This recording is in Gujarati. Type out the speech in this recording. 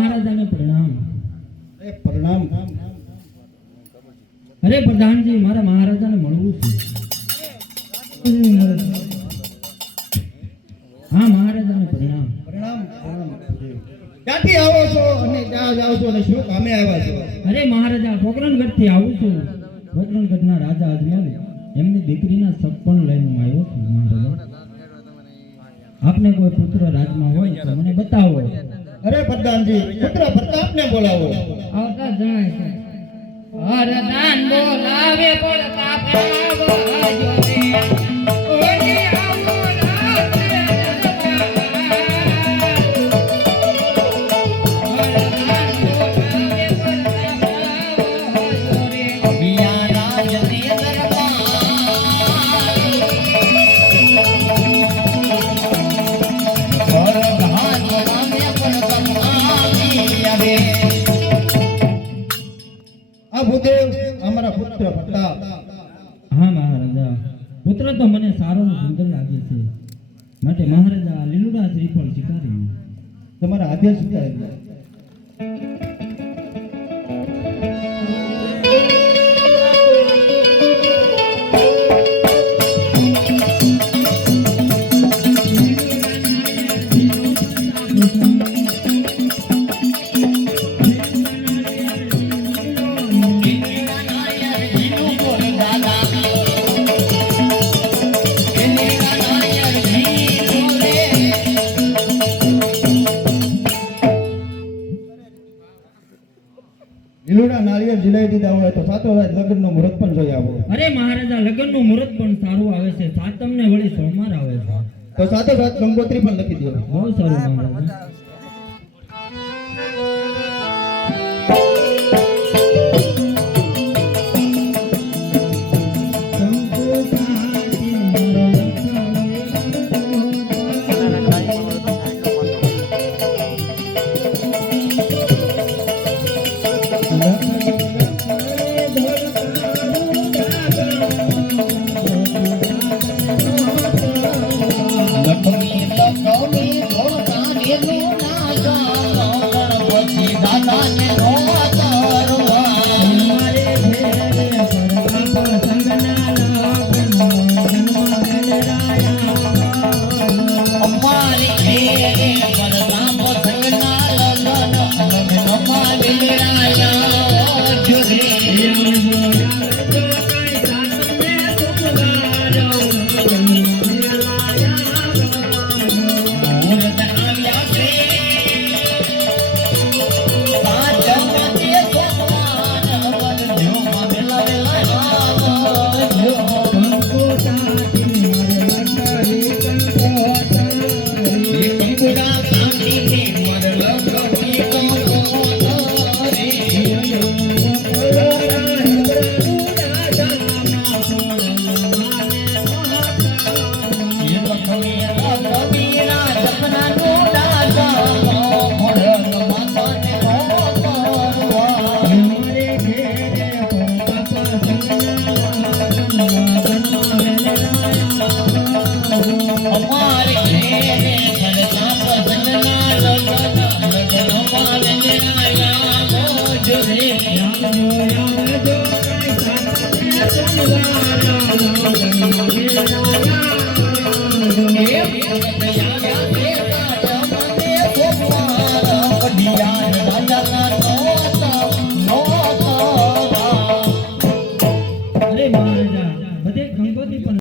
મહારાજાને પ્રણામ. પ્રણામ. અરે પ્રધાનજી, મારા મહારાજાને મળવું છે. હા મહારાજાને પ્રણામ. પ્રણામ. ક્યાંથી આવો છો અને ક્યાં જાઓ છો અને શું કામે આવ્યા છો? અરે મહારાજા, પોકરણગઢથી આવું છું. પોકરણગઢના રાજા અજમલ એમની દીકરીના સપન લઈને આવ્યો છું મહારાજા. આપને કોઈ પુત્ર રાજમાં હોય તો મને બતાવો. અરે પ્રધાનજી, પુત્ર પ્રતાપને બોલાવો. આવતા જણાય છે. હરદાન બોલાવે પ્રતાપ આવજો રે. ઓજી આવો રાત્રે હરદાન બોલાવે પ્રતાપ આવજો રે. અભિયા રાજને દરબાર હરદાન બોલાવે પ્રતાપ આવે. આ ભૂદેવ અમારા પુત્ર પ્રતાપ. હા મહારાજા, પુત્ર તો મને સારો ને સુંદર લાગે છે, માટે મહારાજા લીલુડા શ્રીફળ સ્વીકારી. તમારા આદેશ થાય. લીલુડા નાળિયેર જીલાઈ દીધા હોય તો સાતો રાત લગ્નનું મુહૂર્ત પણ જોઈ આવો. અરે મહારાજા, લગ્નનું મુહૂર્ત પણ સારું આવે છે, સાતમને વળી સોમવાર આવે છે. તો સાતો રાત ગંગોત્રી પણ લખી દો. બહુ સારું મહારાજા. Thank you.